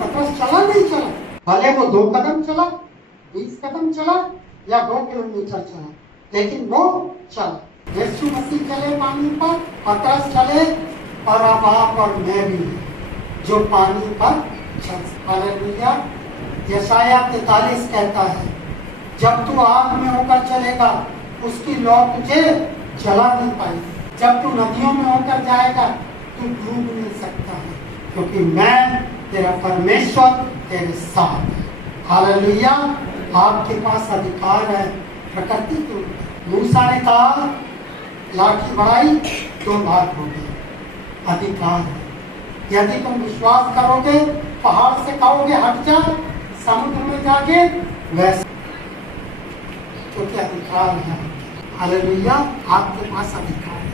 पतरस चला नहीं चला, भले वो 2 कदम चला, 20 कदम चला या 2 किलोमीटर चला, लेकिन वो चला। यीशु मसीह चले पानी पर, पतरस चले, और अब आप और मैं भी जो पानी पर चल। हालेलुया। यशाया 43 कहता है, जब तू आग में होकर चलेगा उसकी लौ तुझे जला नहीं पाएगी। जब तू नदियों में होकर जाएगा तू डूब नहीं सकता है, क्योंकि मैं तेरा परमेश्वर तेरे साथ है। हालेलुया। आपके पास अधिकार है प्रकृति के ऊपर। मूसा ने कहा लाठी बढ़ाई 2 भाग हो गए, अधिकार है। यदि तुम विश्वास करोगे, पहाड़ से कहोगे हट जा, समुद्र में जाके वैसे, क्योंकि अधिकार है। हालेलुया। आपके पास अधिकार है।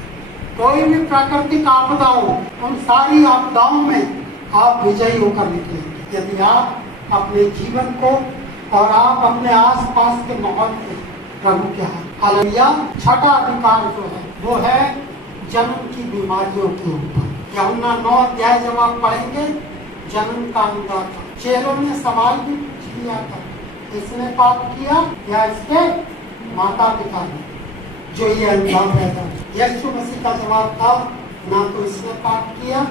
कोई भी प्राकृतिक आपदा हो, उन सारी आपदाओं में आप विजयी होकर निकलेंगे यदि आप अपने जीवन को और आप अपने आसपास के माहौल को प्रभु के हाथ। हालेलुया। छठा अधिकार जो है वो है जन्म की बीमारियों के ऊपर। यूहन्ना 9 अध्याय जब आप पढ़ेंगे, जन्म का अंधा था। चेलों ने सवाल भी पूछ लिया था, इसने पाप किया या इसके माता पिता ने जो ये अंधा पैदा। यीशु मसीह का जवाब था, ना तो इसने पाप किया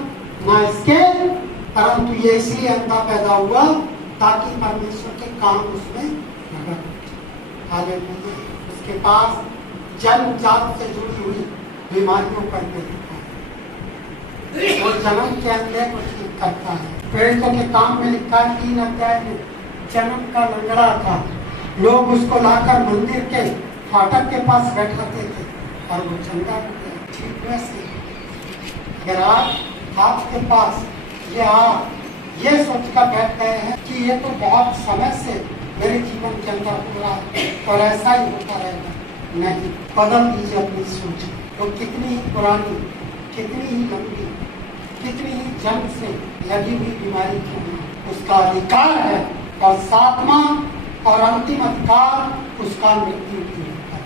ना इसके, परंतु ये इसलिए अंधा पैदा हुआ ताकि परमेश्वर के काम उसमें लगा। हालेलुया। उसके पास जन्मजात से जुड़ी हुई बीमारियों पर वो जन्म के अंदर को ठीक करता है। प्रेरितों के काम में लिखा है 3 अध्याय में, जन्म का लंगड़ा था, लोग उसको लाकर मंदिर के फाटक के पास बैठाते थे और वो चंगा हो गया। ठीक वैसे अगर आपके पास ये सोचकर बैठ गए हैं कि ये तो बहुत समय से मेरे जीवन के अंदर हो रहा है और ऐसा ही होता रहेगा, नहीं, बदल दीजिए अपनी सोच। तो कितनी ही पुरानी, कितनी ही लंबी, कितनी ही जन्म से लगी हुई बीमारी क्यों है, उसका अधिकार है। और 7वां और अंतिम अधिकार उसका मृत्यु की होता है।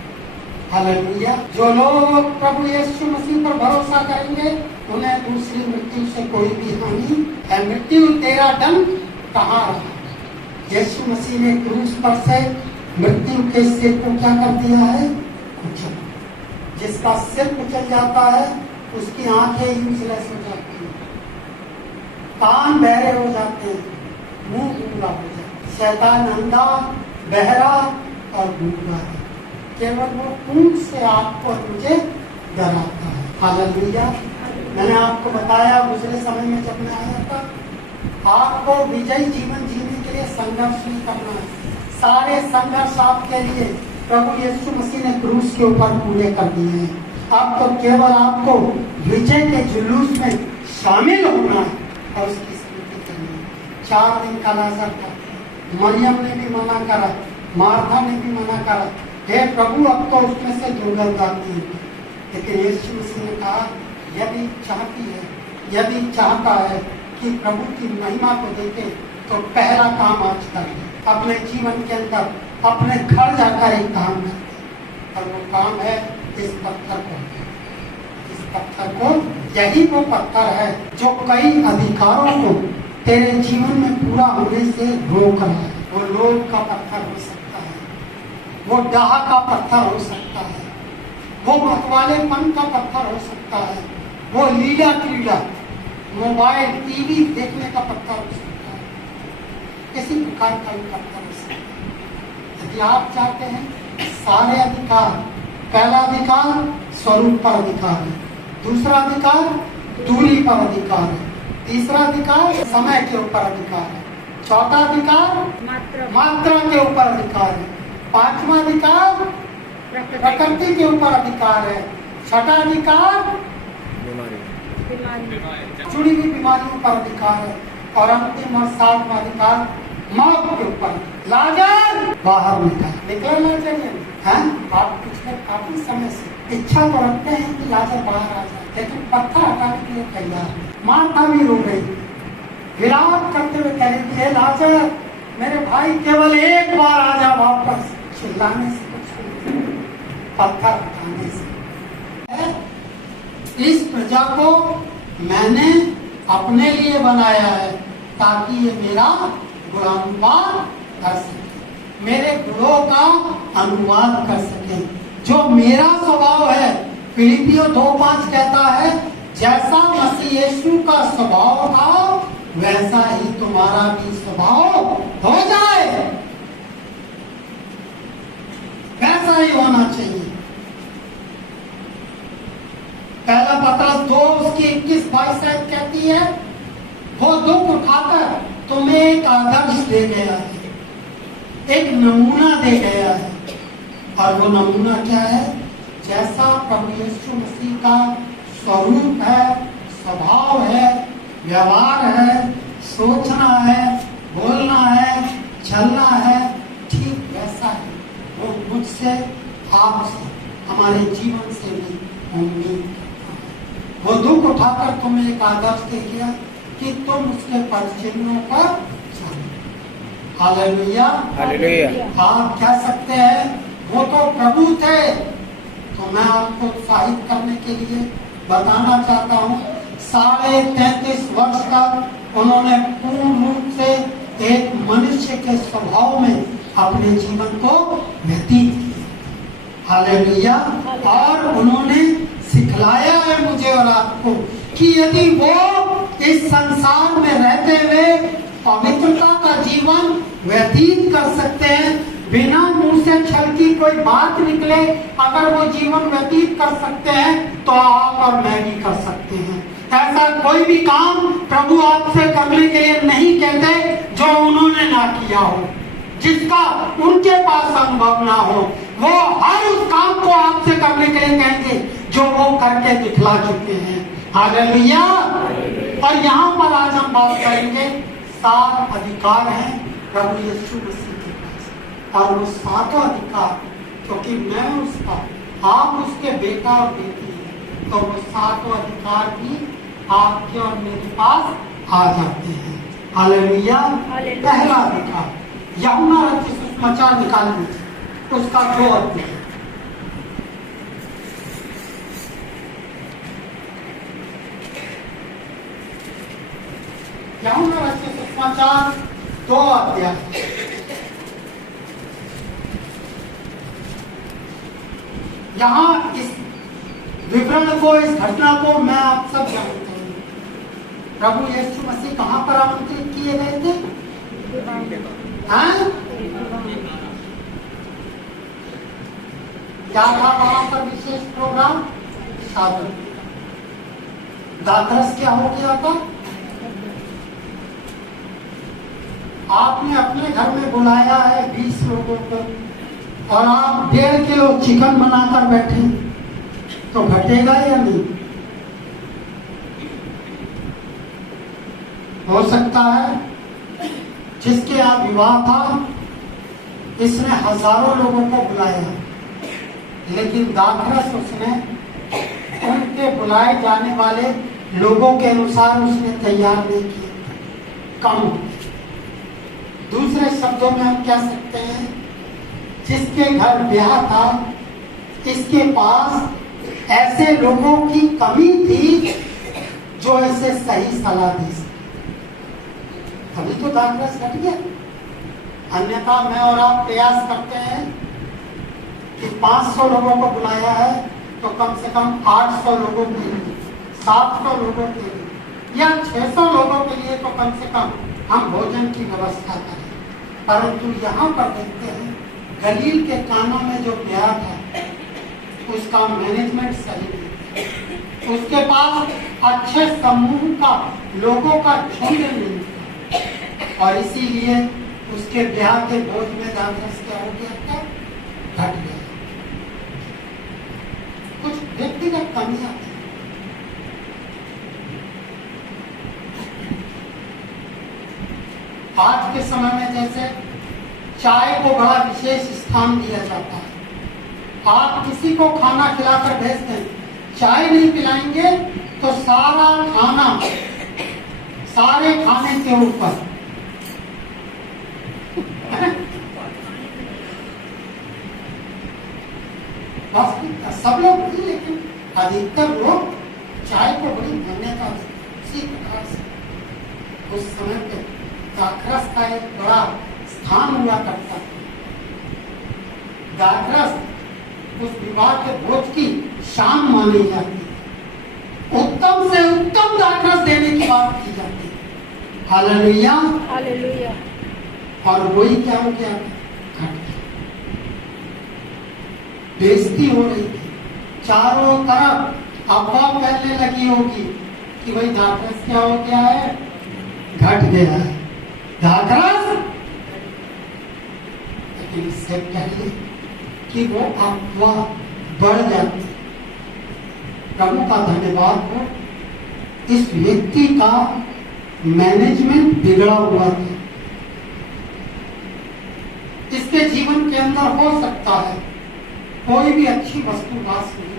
हालेलुया। जो लोग प्रभु यीशु मसीह पर भरोसा करेंगे उन्हें दूसरी मृत्यु से कोई भी हानि है। मृत्यु तेरा दंड कहाँ रहा? यीशु मसीह ने क्रूस पर से मृत्यु के सिर को क्या कर दिया है? कुचल। जिसका सिर कुचल जाता है उसकी आंखें यूजलेस हो जाती हैं, कान बहरे हो जाते हैं, मुंह गूंगा हो जाता है। शैतान अंधा, बहरा और गूंगा है, केवल वो पूंछ से आपको और मुझे डराता है। हालेलुया। मैंने आपको बताया पिछले समय में जब मैं आया था, आपको विजयी जीवन जीने के लिए संघर्ष नहीं करना है। सारे संघर्ष आपके लिए प्रभु यीशु मसीह ने क्रूस के ऊपर पूरे कर दिए हैं। अब तो केवल आपको विजय के जुलूस में शामिल होना है और उसकी स्मृति करनी है। 4 दिन का लाजर था, मरियम ने भी मना करा, मार्था ने भी मना करा, हे प्रभु अब तो उसमें से दुर्गंध आती है। लेकिन यीशु मसीह ने कहा, यदि चाहती है, यदि चाहता है कि प्रभु की महिमा को देखे तो पहला काम आज कर ले। अपने जीवन के अंदर अपने घर जाकर एक काम कर, और वो काम है इस पत्थर को, इस पत्थर को, यही वो पत्थर है जो कई अधिकारों को तेरे जीवन में पूरा होने से रोक रहा है। वो लोभ का पत्थर हो सकता है, वो डाह का पत्थर हो सकता है, वो मतवालेपन का पत्थर हो सकता है, वो लीला क्रीड़ा, मोबाइल टीवी देखने का पत्थर हो सकता है, किसी प्रकार का भी पत्थर हो सकता है। यदि आप चाहते हैं सारे अधिकार, पहला अधिकार स्वरूप पर अधिकार है, दूसरा अधिकार दूरी पर अधिकार है, तीसरा अधिकार समय के ऊपर अधिकार है, चौथा अधिकार मात्रा के ऊपर अधिकार है, 5वां अधिकार प्रकृति के ऊपर अधिकार है, छठा अधिकार जुड़ी हुई बीमारियों पर अधिकार है, और अंतिम और 7वां अधिकार मौत के ऊपर। लाजर बाहर निकलना चाहिए है। आप पिछले काफी समय से इच्छा तो रखते हैं कि लाजर बाहर आ जाए, लेकिन पत्थर हटाने के लिए तैयार। मार्था भी रो गई, विलाप करते हुए कह रही थी, लाजर मेरे भाई केवल एक बार आ जा वापस। चिल्लाने से कुछ नहीं, पत्थर हटाने से। इस प्रजा को मैंने अपने लिए बनाया है, ताकि ये मेरा गुणानुवाद कर सके, मेरे गुणों का अनुवाद कर सके। जो मेरा स्वभाव है, फिलिपियों 2:5 कहता है, जैसा मसीह यीशु का स्वभाव था वैसा ही तुम्हारा भी स्वभाव हो जाए, वैसा ही होना चाहिए। पहला पत्रस 2 उसकी 21-22 कहती है, वो दुख उठाकर तुम्हें एक आदर्श दे गया है, एक नमूना दे गया है। और वो नमूना क्या है? जैसा प्रभु यीशु मसीह का स्वरूप है, स्वभाव है, व्यवहार है, सोचना है, बोलना है, चलना है, ठीक वैसा है वो मुझसे, आपसे, हमारे जीवन से भी उम्मीद करता है। वो दुख उठाकर तुम्हें एक आदर्श दे गया कि तुम उसके पदचिन्हों पर चलो। Hallelujah, hallelujah. आप कह सकते हैं वो तो प्रभु थे, तो मैं आपको उत्साहित करने के लिए बताना चाहता हूँ, 33.5 वर्ष तक उन्होंने पूर्ण रूप से एक मनुष्य के स्वभाव में अपने जीवन को व्यतीत किया। हालेलुया। और उन्होंने सिखलाया है मुझे और आपको कि यदि वो इस संसार में रहते हुए पवित्रता का जीवन व्यतीत कर सकते हैं, बिना मुंह से छल की कोई बात निकले अगर वो जीवन व्यतीत कर सकते हैं, तो आप और मैं भी कर सकते हैं। ऐसा कोई भी काम प्रभु आपसे करने के लिए नहीं कहते जो उन्होंने ना किया हो, जिसका उनके पास अनुभव ना हो। वो हर उस काम को आपसे करने के लिए कहेंगे जो वो करके दिखला चुके हैं। हालेलुया। और यहाँ पर आज हम बात करेंगे 7 अधिकार हैं प्रभु यीशु मसीह के पास, और वो 7 अधिकार, क्योंकि मैं उसका, आप उसके बेटा और बेटी हैं, तो वो 7 अधिकार भी आपके और मेरे पास आ जाते हैं। हालेलुया। पहला अधिकार, यूहन्ना रचित सुसमाचार निकाल लीजिए, उसका 2 अध्याय। यूहन्ना रचित सुसमाचार 2 अध्याय। यहाँ इस विवरण को, इस घटना को मैं आप सब जानते हैं। प्रभु यीशु मसीह कहाँ पर आमंत्रित किए गए थे? क्या था वहां पर विशेष प्रोग्राम? साधन। दादरस क्या हो गया था? आपने अपने घर में बुलाया है 20 लोगों को, और आप 1.5 किलो चिकन बनाकर बैठे, तो घटेगा या नहीं? हो सकता है जिसके यहाँ विवाह था, इसने हजारों लोगों को बुलाया, लेकिन दाखरस उसने उनके बुलाए जाने वाले लोगों के अनुसार उसने तैयार नहीं किया, कम। दूसरे शब्दों में हम कह सकते हैं, जिसके घर ब्याह था, इसके पास ऐसे लोगों की कमी थी जो इसे सही सलाह दे सके, तभी तो दाखरस घट गया। अन्यथा मैं और आप प्रयास करते हैं कि 500 लोगों को बुलाया है, तो कम से कम 800 लोगों के लिए, 700 लोगों के लिए या 600 लोगों के लिए तो कम से कम हम भोजन की व्यवस्था करें। परंतु यहाँ पर देखते हैं, गलील के काना में जो ब्याह था, उसका मैनेजमेंट सही नहीं, उसके पास अच्छे समूह का, लोगों का झुंड नहीं था, और इसीलिए उसके ब्याह के बोझ में दाखरस क्या हो गया था? घट गया। कुछ व्यक्तिगत कमियां थी। आज के समय में जैसे चाय को बड़ा विशेष स्थान दिया जाता है, आप किसी को खाना खिलाकर भेज दें, चाय नहीं पिलाएंगे तो सारा खाना, सारे खाने के ऊपर सब लोग नहीं, लेकिन अधिकतर लोग चाय को बड़ी मान्यता उसी प्रकार से। उस समय पे दाखरस का एक बड़ा स्थान हुआ करता था। दाखरस उस विवाह के भोज की शान मानी जाती है। उत्तम से उत्तम दाखरस देने की बात की जाती है। Hallelujah hallelujah. और वही क्या हो गया, घट गया। बेइज्जती हो रही थी, चारों तरफ अफवाह फैलने लगी होगी कि भाई दाखरस क्या हो गया है, घट गया है दाखरस। लेकिन इससे पहले कि वो अफवाह बढ़ जाती, प्रभु का धन्यवाद हो, इस व्यक्ति का मैनेजमेंट बिगड़ा हुआ था। इसके जीवन के अंदर हो सकता है कोई भी अच्छी वस्तु वास नहीं